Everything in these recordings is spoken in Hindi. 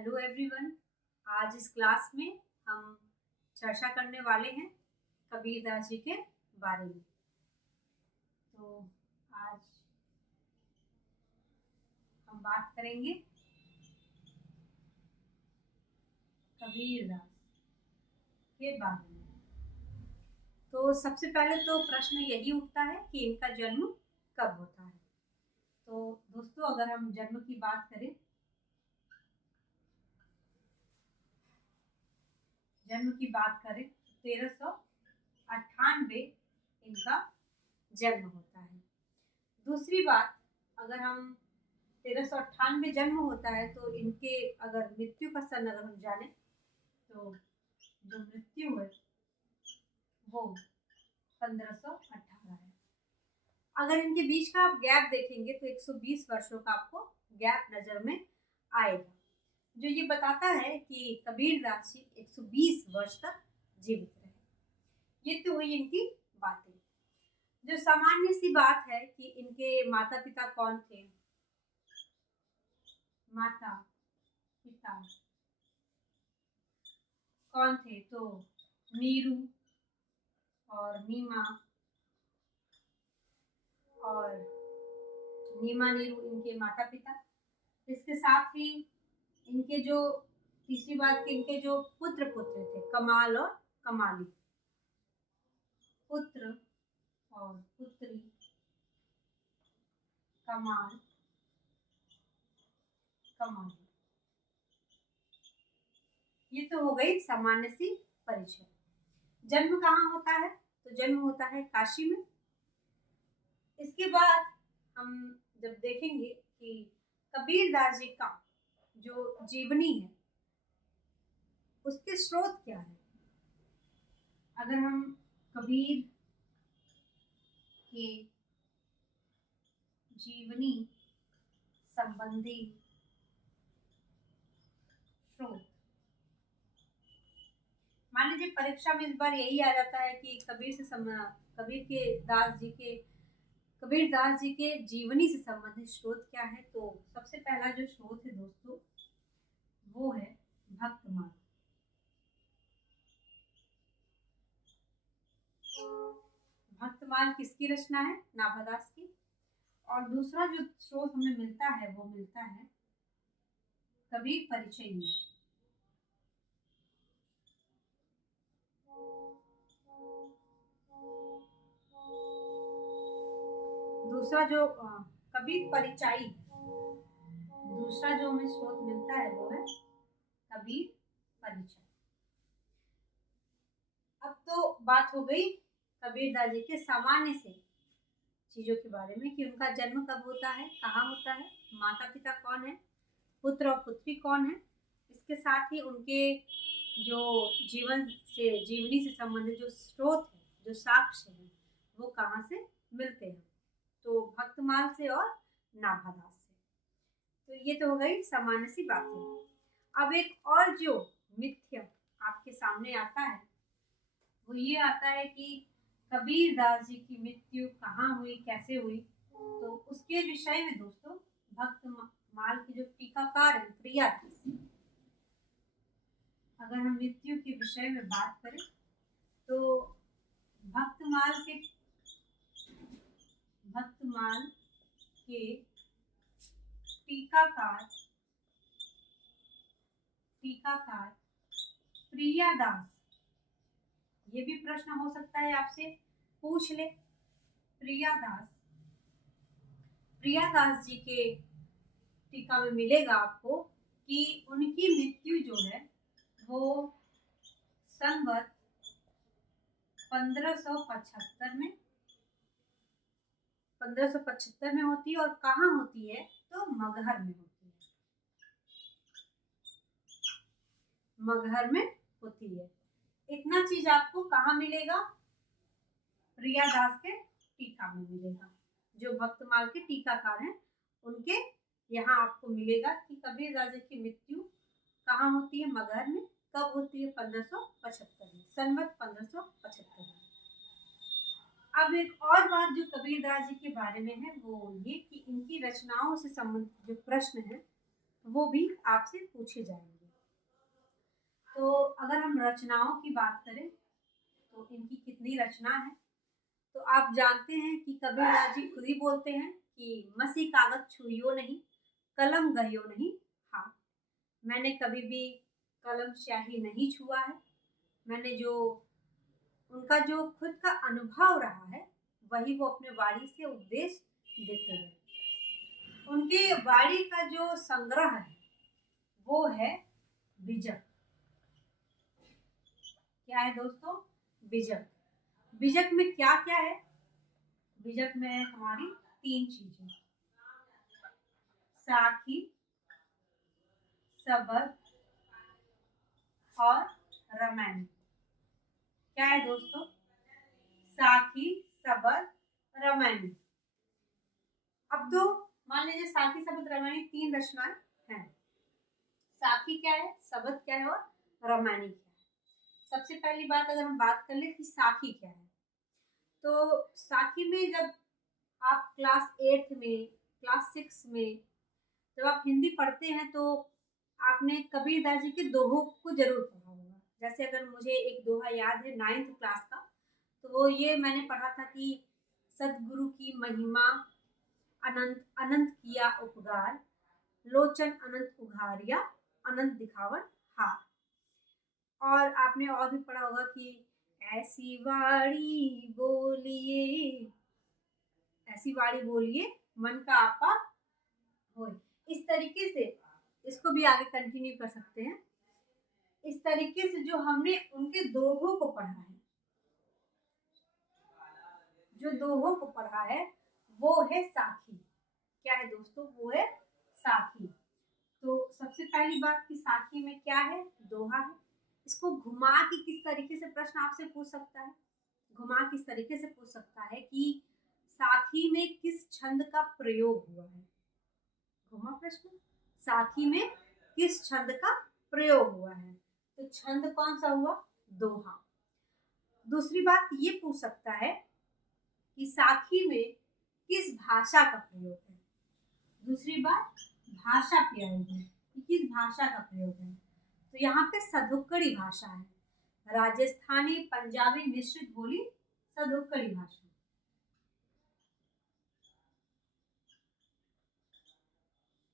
Hello everyone. आज इस क्लास में हम चर्चा करने वाले हैं कबीरदास जी के बारे में। तो आज हम बात करेंगे कबीरदास के बारे में। तो सबसे पहले तो प्रश्न यही उठता है कि इनका जन्म कब होता है। तो दोस्तों, अगर हम जन्म की बात करें, जन्म की बात करें 1398 इनका जन्म होता है। दूसरी बात, अगर हम 1398 जन्म होता है तो इनके अगर मृत्यु का सन अगर हम जाने तो जो मृत्यु है वो 1518 है। अगर इनके बीच का आप गैप देखेंगे तो 120 वर्षों का आपको गैप नजर में आएगा, जो ये बताता है कि कबीरदास जी 120 वर्ष तक जीवित रहे। ये तो हुई इनकी बातें। जो सामान्य सी बात है कि इनके माता पिता कौन थे। माता पिता कौन थे तो नीरू और नीमा, और नीमा नीरू इनके माता पिता। इसके साथ ही इनके जो तीसरी बात कि इनके जो पुत्र थे कमाल और कमाली, पुत्र और पुत्री, कमाल कमाली। ये तो हो गई सामान्य सी परिचय। जन्म कहाँ होता है तो जन्म होता है काशी में। इसके बाद हम जब देखेंगे कि कबीरदास जी का जो जीवनी है उसके स्रोत क्या है। अगर हम कबीर के जीवनी संबंधी स्रोत, मान लीजिए परीक्षा में इस बार यही आ जाता है कि कबीरदास जी के जीवनी से संबंधित स्रोत क्या है, तो सबसे पहला जो स्रोत है दोस्तों वो है भक्तमाल। भक्तमाल किसकी रचना है? नाभादास की। और दूसरा जो स्रोत हमें मिलता है वो मिलता है कबीर परिचय में। दूसरा जो कबीर परिचय, दूसरा जो हमें स्रोत मिलता है वो है कबीर परिचय। अब तो बात हो गई कबीरदास जी के सामान्य से चीजों के बारे में कि उनका जन्म कब होता है, कहाँ होता है, माता पिता कौन है, पुत्र और पुत्री कौन है। इसके साथ ही उनके जो जीवनी से संबंधित जो स्रोत है, जो साक्ष्य है, वो कहाँ से मिलते हैं, तो भक्तमाल से और नाभादास से। तो ये तो हो गई सामान्य सी बातें। अब एक और जो मिथ्या आपके सामने आता है वो ये आता है कि कबीरदास जी की मृत्यु कहाँ हुई, कैसे हुई। तो उसके विषय में दोस्तों भक्तमाल की जो टीकाकार है प्रियादास, अगर हम मृत्यु के विषय में बात करें तो भक्तमाल के टीकाकार प्रियादास, ये भी प्रश्न हो सकता है आपसे पूछ ले। प्रियादास जी के टीका में मिलेगा आपको कि उनकी मृत्यु जो है वो संवत 1575 में होती है। और कहाँ होती है तो मगहर में होती है। मगहर में होती है। इतना चीज आपको कहाँ मिलेगा? प्रियादास के टीका में मिलेगा। जो भक्तमाल के टीकाकार हैं उनके यहाँ आपको मिलेगा कि कबीरदास जी की मृत्यु कहाँ होती है? मगहर में। कब होती है? 1575 में, संवत 1575 में। अब एक और बात जो कबीरदास जी के बारे में है वो ये कि इनकी रचनाओं से संबंधित जो प्रश्न है वो भी आपसे पूछे जाएंगे। तो अगर हम रचनाओं की बात करें तो इनकी कितनी रचना है, तो आप जानते हैं कि कबीरदास जी खुद ही बोलते हैं कि मसी कागज छुइयो नहीं, कलम गहियो नहीं हाथ। मैंने कभी भी कलम स्याही नहीं छुआ है। मैंने जो उनका जो खुद का अनुभव रहा है वही वो अपने वाणी से उपदेश देते हैं। उनके वाणी का जो संग्रह है वो है बीजक। क्या है दोस्तों? बीजक। बीजक में क्या क्या है? बीजक में हमारी 3 चीजें, साखी, सबद और रामायण। क्या है दोस्तों? साखी, सबद, रामायण। अब तो मान लीजिए साखी, सबद, रामायण 3 रचनाएं हैं। साखी क्या है, सबद क्या है और रामायण क्या है? सबसे पहली बात अगर हम बात कर ले कि साखी क्या है, तो साखी में जब आप क्लास 8 में, क्लास 6 में जब आप हिंदी पढ़ते हैं तो आपने कबीरदास जी के दोहों को जरूर पढ़ा होगा। जैसे अगर मुझे एक दोहा याद है 9th क्लास का, तो वो ये मैंने पढ़ा था कि सदगुरु की महिमा अनंत अनंत किया उपकार, लोचन अनंत उघारिया, अनंत दिखावन हार। और आपने और भी पढ़ा होगा कि ऐसी वाणी बोलिए, ऐसी वाणी बोलिए मन का आपा होए। इस तरीके से इसको भी आगे कंटिन्यू कर सकते हैं। इस तरीके से जो हमने उनके दोहों को पढ़ा है, जो दोहों को पढ़ा है वो है साखी। क्या है दोस्तों? वो है साखी। तो सबसे पहली बात कि साखी में क्या है? दोहा है। इसको घुमा के किस तरीके से प्रश्न आपसे पूछ सकता है? घुमा किस तरीके से पूछ सकता है कि साखी में किस छंद का प्रयोग हुआ है? घुमा प्रश्न, साखी में किस छंद का प्रयोग हुआ है? तो छंद कौन सा हुआ? दोहा। दूसरी बात ये पूछ सकता है कि साखी में किस भाषा का प्रयोग है? दूसरी बात भाषा प्रयोग है कि किस भाषा का प्रयोग है। तो यहाँ पे सदुक्कड़ी भाषा है, राजस्थानी पंजाबी मिश्रित बोली सदुक्कड़ी भाषा।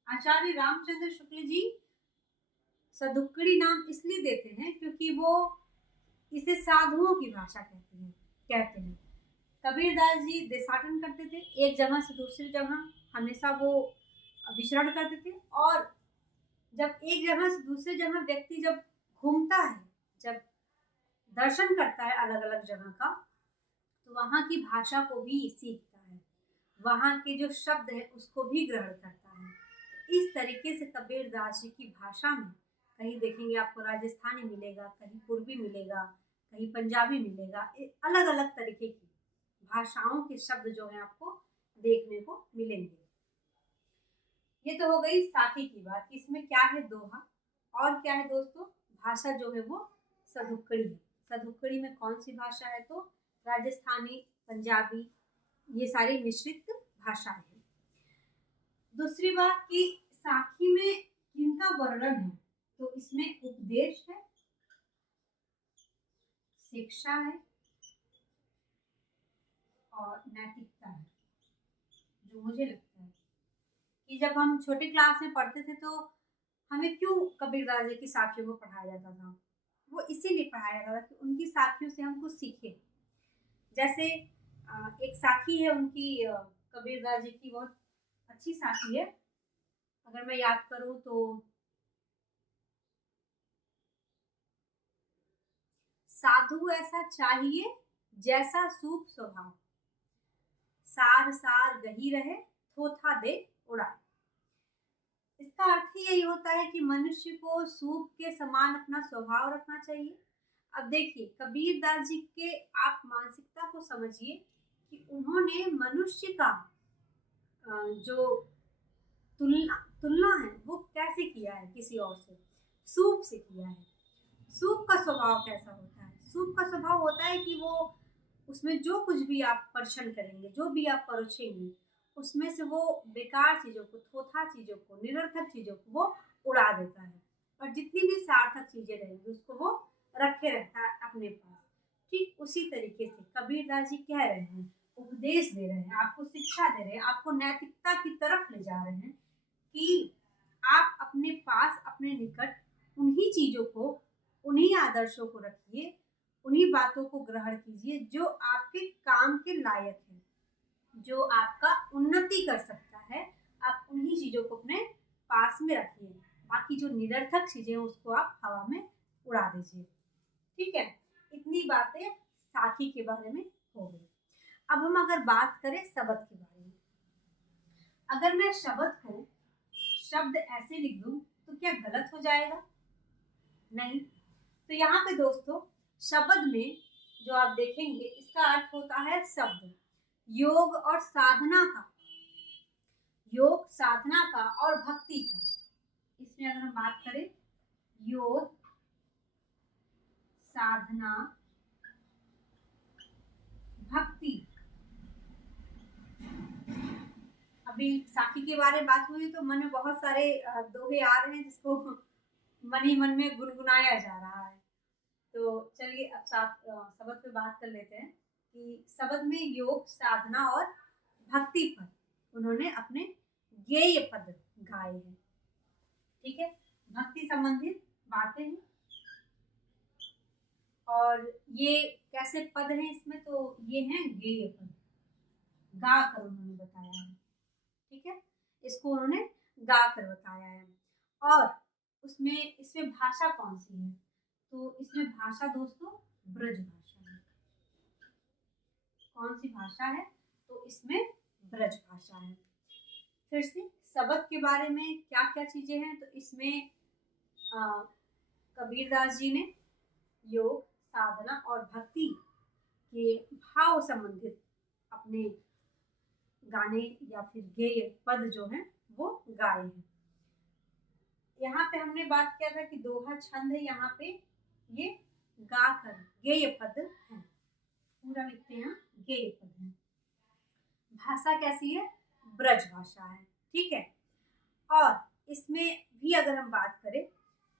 आचार्य रामचंद्र शुक्ल जी सदुक्कड़ी नाम इसलिए देते हैं क्योंकि वो इसे साधुओं की भाषा कहते हैं। कबीरदास जी देशाटन करते थे, एक जगह से दूसरी जगह हमेशा वो विचरण करते थे। और जब एक जगह से दूसरी जगह व्यक्ति जब घूमता है, जब दर्शन करता है अलग अलग जगह का, तो वहाँ की भाषा को भी सीखता है, वहाँ के जो शब्द है उसको भी ग्रहण करता है। इस तरीके से कबीरदास जी की भाषा में कहीं देखेंगे आपको राजस्थानी मिलेगा, कहीं पूर्वी मिलेगा, कहीं पंजाबी मिलेगा, अलग अलग तरीके की भाषाओं के शब्द जो है आपको देखने को मिलेंगे। ये तो हो गई साखी की बात। इसमें क्या है? दोहा। और क्या है दोस्तों? भाषा जो है वो सदुक्कड़ी है। सदुक्कड़ी में कौन सी भाषा है? तो राजस्थानी, पंजाबी, ये सारी मिश्रित भाषाएं हैं। दूसरी बात कि साखी में किनका वर्णन है? तो इसमें उपदेश है, शिक्षा है और नैतिकता है। जो मुझे लगता है कि जब हम छोटे क्लास में पढ़ते थे तो हमें क्यों कबीरदास जी की साखियों को पढ़ाया जाता था? वो इसीलिए पढ़ाया जाता था कि उनकी साखियों से हम कुछ सीखें। जैसे एक साखी है उनकी, कबीरदास जी की बहुत अच्छी साखी है, अगर मैं याद करूं तो साधु ऐसा चाहिए जैसा सूप स्वभाव, सार सार गही रहे थोथा दे उड़ा। इसका अर्थ ही यही होता है कि मनुष्य को सूप के समान अपना स्वभाव रखना चाहिए। अब देखिए कबीरदास जी के आप मानसिकता को समझिए कि उन्होंने मनुष्य का जो तुलना तुलना है वो कैसे किया है किसी और से? सूप से किया है। सूप का स्वभाव कैसा होता है? सूप का स्वभाव होता है कि वो उसमें जो कुछ भी आप परीक्षण करेंगे, जो भी आप परोसेंगे, उसमें से वो बेकार चीज़ों को, थोथा चीज़ों को, निरर्थक चीज़ों को वो उड़ा देता है, और जितनी भी सार्थक चीज़ें रहेंगी उसको वो रखे रहता है अपने पास। ठीक उसी तरीके से कबीरदास जी कह रहे हैं, उपदेश दे रहे हैं, आपको शिक्षा दे रहे हैं, आपको नैतिकता की तरफ ले जा रहे हैं कि आप अपने पास, अपने निकट उन्हीं चीज़ों को, उन्हीं आदर्शों को रखिए, उन्हीं बातों को ग्रहण कीजिए जो आपके काम के लायक है, जो आपका उन्नति कर सकता है। आप उन्हीं चीज़ों को अपने पास में रखिए, बाकी जो निरर्थक चीज़ें हैं उसको आप हवा में उड़ा दीजिए। ठीक है, इतनी बातें साथी के बारे में हो गई। अब हम अगर बात करें शब्द के बारे में, अगर मैं शब्द को शब्द ऐसे लिख दूं तो क्या गलत हो जाएगा? नहीं। तो यहाँ पे दोस्तों शब्द में जो आप देखेंगे इसका अर्थ होता है शब्द, योग और साधना का, योग साधना का और भक्ति का। इसमें अगर हम बात करें योग साधना भक्ति, अभी साखी के बारे में बात हुई तो मन में बहुत सारे दोहे आ रहे हैं जिसको मन ही मन में गुनगुनाया जा रहा है। तो चलिए अब शब्द पे बात कर लेते हैं कि शब्द में योग साधना और भक्ति पर उन्होंने अपने ज्ञेय पद गाए हैं। ठीक है, भक्ति संबंधित बातें हैं, और ये कैसे पद हैं इसमें, तो ये हैं ज्ञेय पद, गा कर उन्होंने बताया है। ठीक है, इसको उन्होंने गा कर बताया है। और इसमें भाषा कौन सी है, तो इसमें भाषा दोस्तों ब्रज भाषा है। कौन सी भाषा है, तो इसमें ब्रज भाषा है। फिर से शब्द के बारे में क्या क्या चीजें हैं, तो इसमें कबीरदास जी ने योग साधना और भक्ति के भाव संबंधित अपने गाने या फिर गेय पद जो हैं वो गाए हैं। यहाँ पे हमने बात किया था कि दोहा छंद है, यहाँ पे ये गाकर गेय पद है, पूरा लिखते हैं गेय पद है। भाषा कैसी है, ब्रज भाषा है। ठीक है, और इसमें भी अगर हम बात करें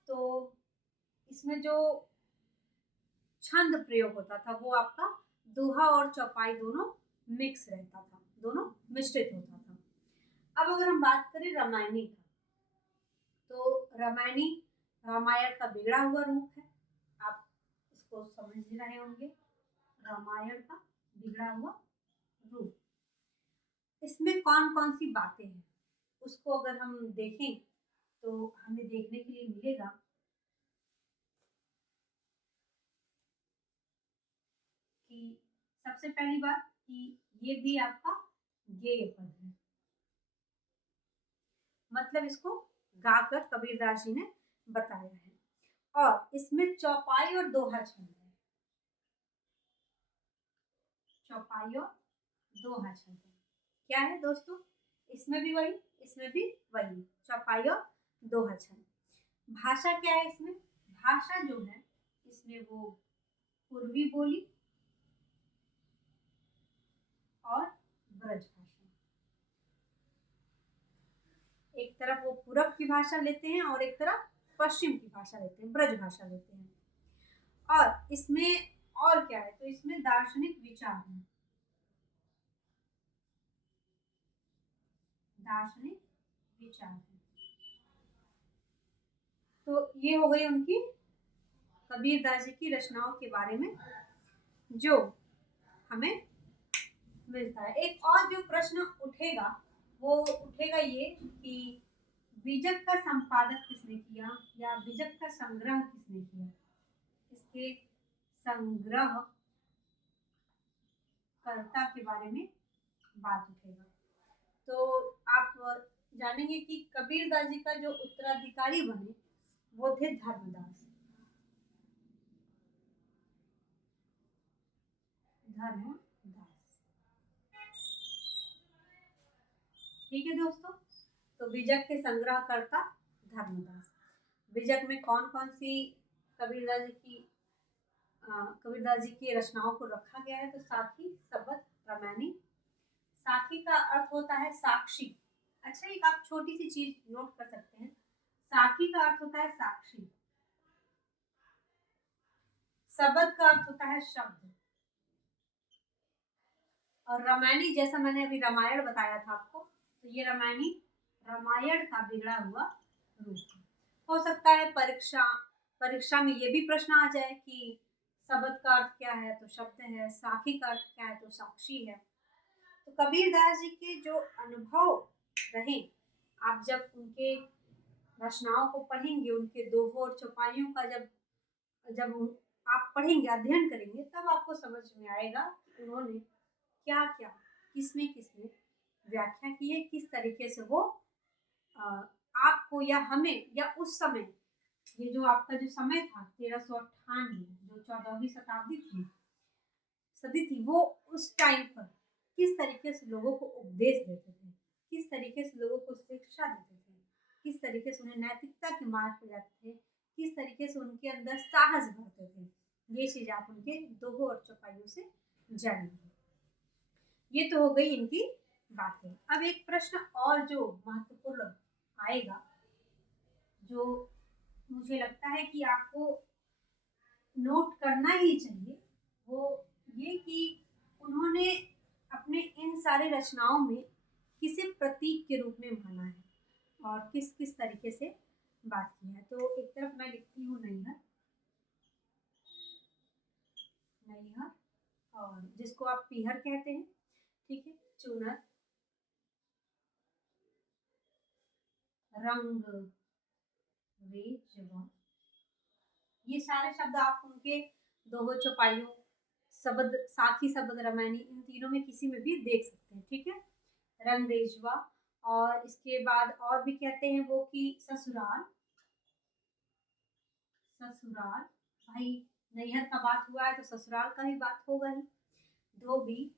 तो इसमें जो छंद प्रयोग होता था वो आपका दोहा और चौपाई दोनों मिक्स रहता था, दोनों मिश्रित होता था। अब अगर हम बात करें रामायणी का, तो रामायणी रामायण का बिगड़ा हुआ रूप है, आप इसको समझ ही रहे होंगे, रामायण का बिगड़ा हुआ रूप। इसमें कौन कौन सी बातें हैं उसको अगर हम देखें तो हमें देखने के लिए मिलेगा कि सबसे पहली बात कि ये भी आपका गेय पद है, मतलब इसको गाकर कबीरदास जी ने बताया है। और इसमें चौपाई और दोहा छंद है, चौपाई और दोहा छंद है। क्या है दोस्तों, इसमें भी वही, इसमें भी वही, चौपाई और दोहा छंद। भाषा क्या है इसमें, भाषा जो है इसमें वो पूर्वी बोली और ब्रज भाषा, एक तरफ वो पूरब की भाषा लेते हैं और एक तरफ पश्चिम की भाषा लेते हैं, ब्रज भाषा लेते हैं। और इसमें और क्या है, तो इसमें दार्शनिक विचार है, दार्शनिक विचार है। तो ये हो गई उनकी कबीरदास जी की रचनाओं के बारे में जो हमें मिलता है। एक और जो प्रश्न उठेगा वो उठेगा ये कि बीजक का संपादक किसने किया या बीजक का संग्रह किसने किया, इसके संग्रह कर्ता के बारे में बात उठेगा। तो आप जानेंगे कि कबीरदास जी का जो उत्तराधिकारी बने वो थे धर्मदास, धर्मदास। ठीक है दोस्तों, तो बीजक के संग्रहकर्ता धर्मदास। बीजक में कौन कौन सी कबीरदास जी की रचनाओं को रखा गया है, तो साथी, शबद, रामायणी, साखी का अर्थ होता है साक्षी। अच्छा, एक आप छोटी सी चीज नोट कर सकते हैं, साखी का अर्थ होता है साक्षी, शब्द का अर्थ होता है शब्द, और रामायणी, जैसा मैंने अभी रामायण बताया था आपको, तो ये रामायणी रामायण का बिगड़ा हुआ रूप। हो सकता है परीक्षा में ये भी प्रश्न आ जाए कि शब्द का अर्थ क्या है, तो शब्द है, साखी का अर्थ क्या है, तो साक्षी है। तो कबीरदास जी के जो अनुभव रहे, आप जब उनके रचनाओं को पढ़ेंगे, उनके दोहों और चौपाइयों का जब जब आप पढ़ेंगे, अध्ययन करेंगे, तब आपको समझ में आएगा कि उन्होंने क्या क्या, किसने किसने व्याख्या की है, किस तरीके से वो आपको या हमें या उस समय, ये जो आपका जो समय था 1398, जो 14वीं सदी थी, वो उस टाइम पर किस तरीके से लोगों को उपदेश देते थे, किस तरीके से लोगों को शिक्षा देते थे, किस तरीके से उन्हें नैतिकता के मार्ग पर जाते थे, किस तरीके से उनके अंदर साहस भरते थे, ये चीज आप उनके दोहों और चौपाइयों से जानेंगे। ये तो हो गई इनकी बातें। अब एक प्रश्न और जो महत्वपूर्ण आएगा, जो मुझे लगता है कि आपको नोट करना ही चाहिए, वो ये कि उन्होंने अपने इन सारे रचनाओं में किसे प्रतीक के रूप में माना है और किस किस तरीके से बात की है। तो एक तरफ मैं लिखती हूँ नैहर, नैहर, और जिसको आप पीहर कहते हैं, ठीक है, चुनर, रंग रेजवा, ये सारे शब्द आप उनके दोहों चौपाइयों, शब्द साखी, शब्द रामायणी, इन तीनों में किसी में भी देख सकते हैं, ठीक है। रंग रेजवा, और इसके बाद और भी कहते हैं वो कि ससुराल, ससुराल, भाई नैहर का बात हुआ है तो ससुराल का भी बात होगा ही। धोबी,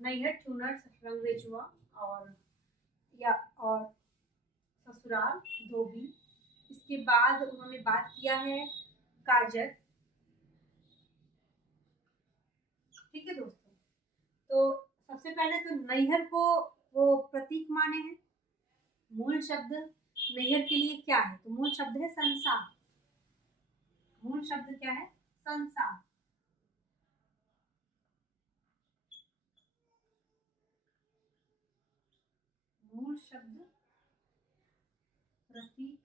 नैहर, चूनर, रंग रेजवा, और ससुराल, धोबी। इसके बाद उन्होंने बात किया है काजर, ठीक है दोस्तों। तो सबसे पहले तो नैहर को वो प्रतीक माने हैं। मूल शब्द नैहर के लिए क्या है, तो मूल शब्द है संसार, मूल शब्द क्या है, संसार। मूल शब्द प्रतीक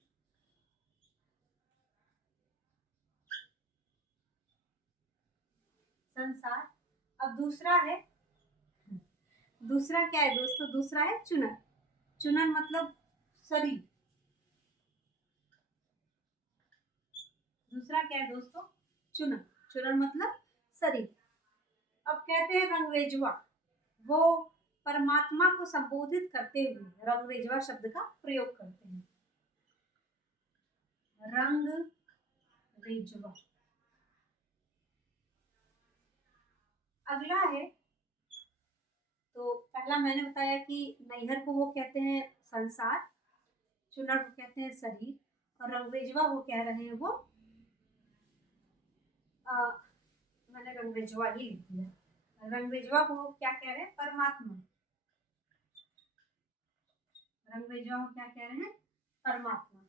संसार। अब दूसरा है, दूसरा क्या है दोस्तों, दूसरा है चुनर। चुनर मतलब शरीर। दूसरा क्या है दोस्तों, चुनर। चुनर मतलब शरीर। अब कहते हैं रंगरेजवा, वो परमात्मा को संबोधित करते हुए रंगरेजवा शब्द का प्रयोग करते हैं। रंग रेजवा। अगला है, तो पहला मैंने बताया कि नैहर को वो कहते हैं संसार, चुनर को कहते हैं शरीर, और रंगरेजवा वो कह रहे हैं वो मैंने रंगरेजवा ही लिख दिया। रंगरेजवा को क्या कह रहे हैं, परमात्मा। रंगरेजवा को क्या कह रहे हैं, परमात्मा।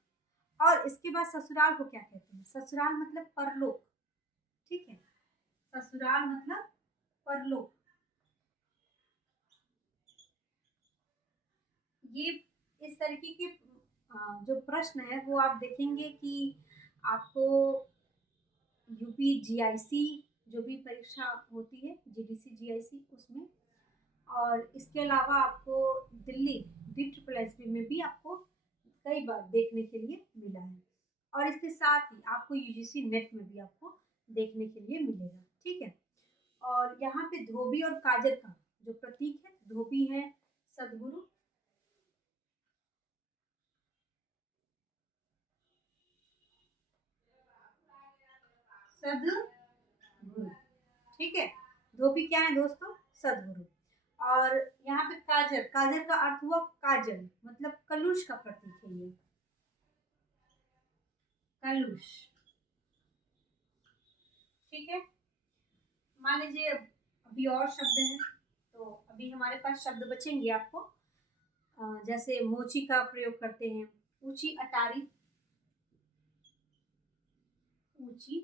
और इसके बाद ससुराल को क्या कहते हैं, ससुराल मतलब परलोक, ठीक है, ससुराल मतलब परलोक। ये इस तरीके के जो प्रश्न है वो आप देखेंगे कि आपको यूपी जीआईसी जो भी परीक्षा होती है, जीडीसी जीआईसी, उसमें, और इसके अलावा आपको दिल्ली DSSB में भी आपको कई बार देखने के लिए मिला है, और इसके साथ ही आपको यूजीसी नेट में भी आपको देखने के लिए मिलेगा, ठीक है। और यहाँ पे धोबी और काजर का जो प्रतीक है, धोबी है सदगुरु, सदगुरु, ठीक है। धोबी क्या है दोस्तों, सदगुरु। और यहाँ पे काजर, काजर का अर्थ हुआ काजल, मतलब कलुष का प्रतीक है ये, कलुष, ठीक है। मान लीजिए अभी और शब्द हैं, तो अभी हमारे पास शब्द बचेंगे आपको, जैसे मोची का प्रयोग करते हैं, ऊंची अटारी, ऊंची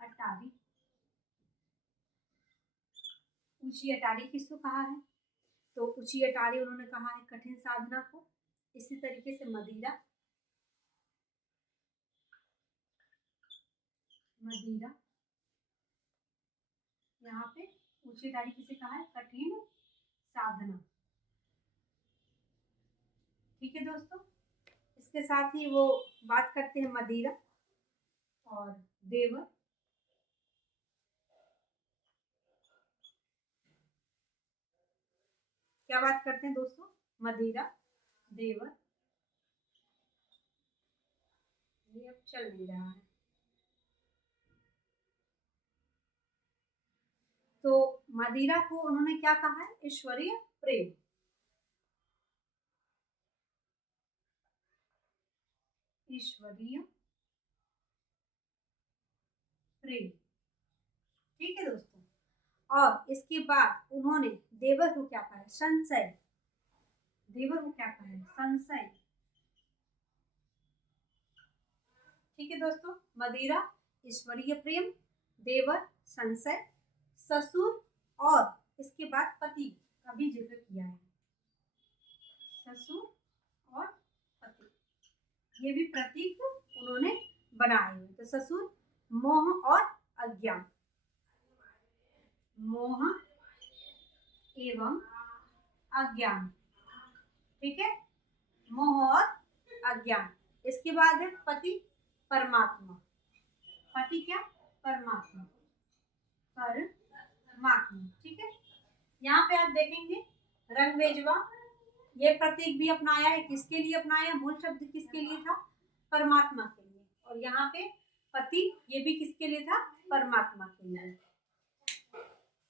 अटारी। ऊंची अटारी किसको कहा है? तो ऊंची अटारी उन्होंने कहा है कठिन साधना को। इसी तरीके से मदिरा, मदिरा, यहाँ पे ऊंची अटारी किसे कहा है? कठिन साधना। ठीक है दोस्तों, इसके साथ ही वो बात करते हैं मदिरा और देवर। क्या बात करते हैं दोस्तों? मदिरा, देवर। ये अब चल नहीं रहा है। तो मदिरा को उन्होंने क्या कहा है? ईश्वरीय प्रेम। ईश्वरीय प्रेम। ठीक है दोस्तों, और इसके बाद उन्होंने देवर को क्या कहा है? संशय। देवर को क्या कहा है? संशय। ठीक है दोस्तों, मदिरा, ईश्वरीय प्रेम, देवर, संशय, ससुर, और इसके बाद पति का भी जिक्र किया है। ससुर और पति, ये भी प्रतीक उन्होंने बनाए हैं। तो ससुर, मोह और अज्ञान, मोह एवं अज्ञान। ठीक है, मोह और अज्ञान। इसके बाद है पति, परमात्मा। पति क्या? परमात्मा, परमात्मा। ठीक है, यहाँ पे आप देखेंगे रणवेजवा, ये प्रतीक भी अपनाया है। किसके लिए अपनाया? मूल शब्द किसके लिए था? परमात्मा के लिए। और यहाँ पे पति, ये भी किसके लिए था? परमात्मा के लिए।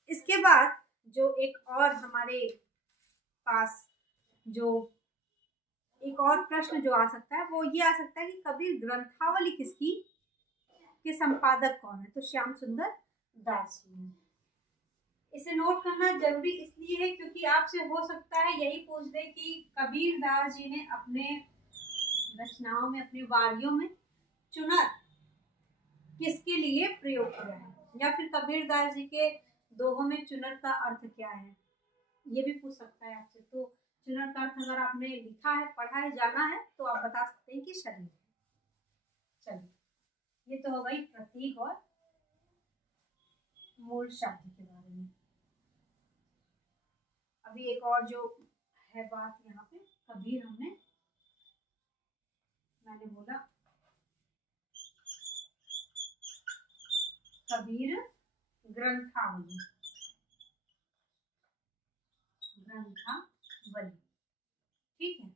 इसके बाद जो एक और हमारे पास जो एक और प्रश्न जो आ सकता है वो ये आ सकता है कि कबीर ग्रंथावली किसकी के संपादक कौन है? तो श्याम सुंदर दास जी हैं। इसे नोट करना जरूरी इसलिए है क्योंकि आपसे हो सकता है यही पूछ दे कि कबीर दास जी ने अपने रचनाओं में, अपनी वारियों में चुनर किसके लिए प्रयोग किया है, या फिर कबीर दास जी के दोहों में चुनर का अर्थ क्या है, ये भी पूछ सकता है आपसे। तो चुनर का अर्थ अगर आपने लिखा है, पढ़ा है, जाना है, तो आप बता सकते हैं कि शरीर। चलिए, ये तो हो गई प्रतीक और मूल शब्द के बारे में। अभी एक और जो है बात यहाँ पे, कबीर मैंने बोला कबीर ग्रंथावली, ग्रंथावली। ठीक है,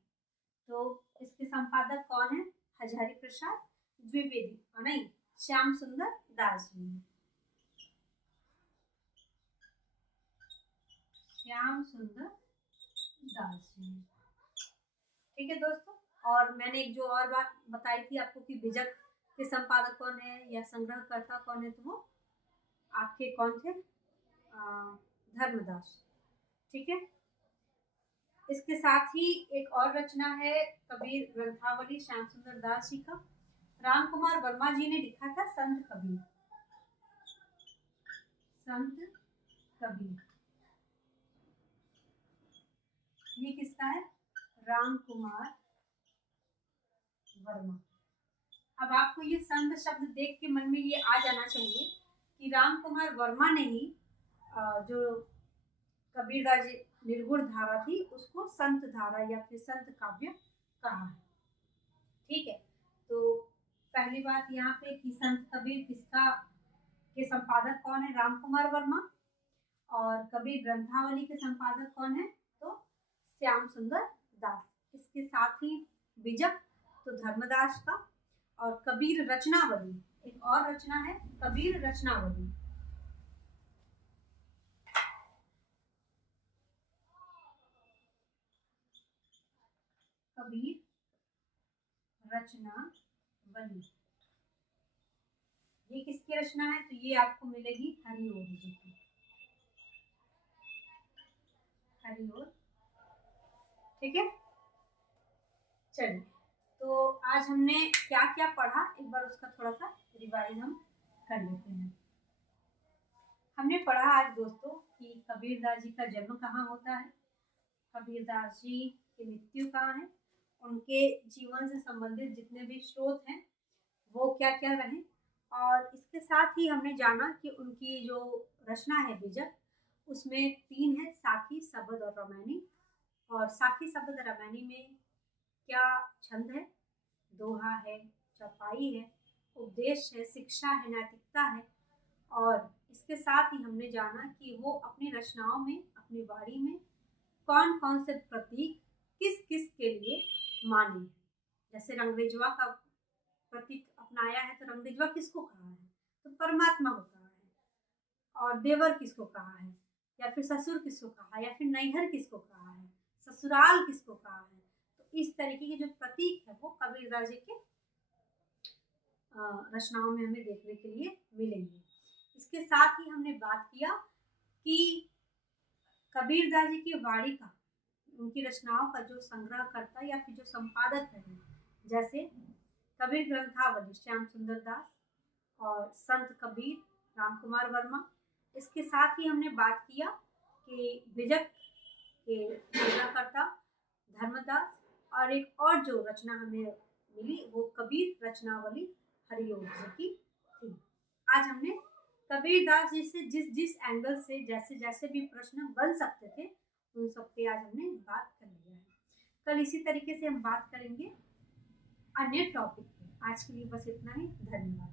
तो इसके संपादक कौन है? हजारी प्रसाद द्विवेदी, और नहीं, श्याम सुंदर दास जी हैं। श्याम सुंदर दास जी हैं। ठीक है दोस्तों, और मैंने एक जो और बात बताई थी आपको कि बीजक के संपादक कौन है या संग्रहकर्ता कौन है, तो वो आपके कौन थे? धर्मदास। ठीक है, इसके साथ ही एक और रचना है कबीर ग्रंथावली श्याम सुंदर दास जी का। राम कुमार वर्मा जी ने लिखा था संत कबीर। संत कबीर, ये किसका है? राम कुमार वर्मा। अब आपको ये संत शब्द देख के मन में ये आ जाना चाहिए कि राम कुमार वर्मा ने ही जो कबीरदास जी निर्गुण धारा थी उसको संत धारा या फिर संत काव्य कहा है। ठीक है, तो पहली बात यहाँ पे कि संत कबीर किसका के संपादक कौन है? राम कुमार वर्मा। और कबीर ग्रंथावली के संपादक कौन है? तो श्याम सुंदर दास। इसके साथ ही बीजक तो धर्मदास का, और कबीर रचनावली, एक और रचना है कबीर रचनावली। कबीर रचनावली, ये किसकी रचना है? तो ये आपको मिलेगी हरिओम जी की। हरिओम। ठीक है, चलिए, तो आज हमने क्या क्या पढ़ा एक बार उसका थोड़ा सा रिवाइज हम कर लेते हैं। हमने पढ़ा आज दोस्तों कि कबीरदास जी का जन्म कहाँ होता है, कबीरदास जी की मृत्यु कहाँ है, उनके जीवन से संबंधित जितने भी स्रोत हैं वो क्या क्या रहे, और इसके साथ ही हमने जाना कि उनकी जो रचना है बीजक, उसमें 3 है, साखी, शबद और रामायणी। और साखी, शबद, रामायणी में क्या छंद है, दोहा है, चौपाई है, उपदेश है, शिक्षा है, नैतिकता है। और इसके साथ ही हमने जाना कि वो अपनी रचनाओं में, अपनी वाणी में कौन कौन से प्रतीक किस किस के लिए माने। जैसे रंगरेजवा का प्रतीक अपनाया है, तो रंगरेजवा किसको कहा है, तो परमात्मा को कहा है। और देवर किसको कहा है, या फिर ससुर किसको कहा है, या फिर नैहर किसको कहा है, ससुराल किसको कहा है। तो इस तरीके के जो प्रतीक है वो कबीरदास जी के रचनाओं में हमें देखने के लिए मिलेंगे। इसके साथ ही हमने बात किया कि कबीरदास जी की वाणी का, उनकी रचनाओं का जो संग्रहकर्ता या फिर जो संपादक है, जैसे कबीर ग्रंथावली श्याम सुंदर दास और संत कबीर राम कुमार वर्मा। इसके साथ ही हमने बात किया कि विजक के संग्रहकर्ता धर्मदास, और एक और जो रचना हमें मिली वो कबीर रचनावली हरिओम जी की थी। आज हमने कबीरदास जी से जिस जिस एंगल से जैसे जैसे भी प्रश्न बन सकते थे उन सब पे आज हमने बात कर लिया है। कल इसी तरीके से हम बात करेंगे अन्य टॉपिक पे। आज के लिए बस इतना ही, धन्यवाद।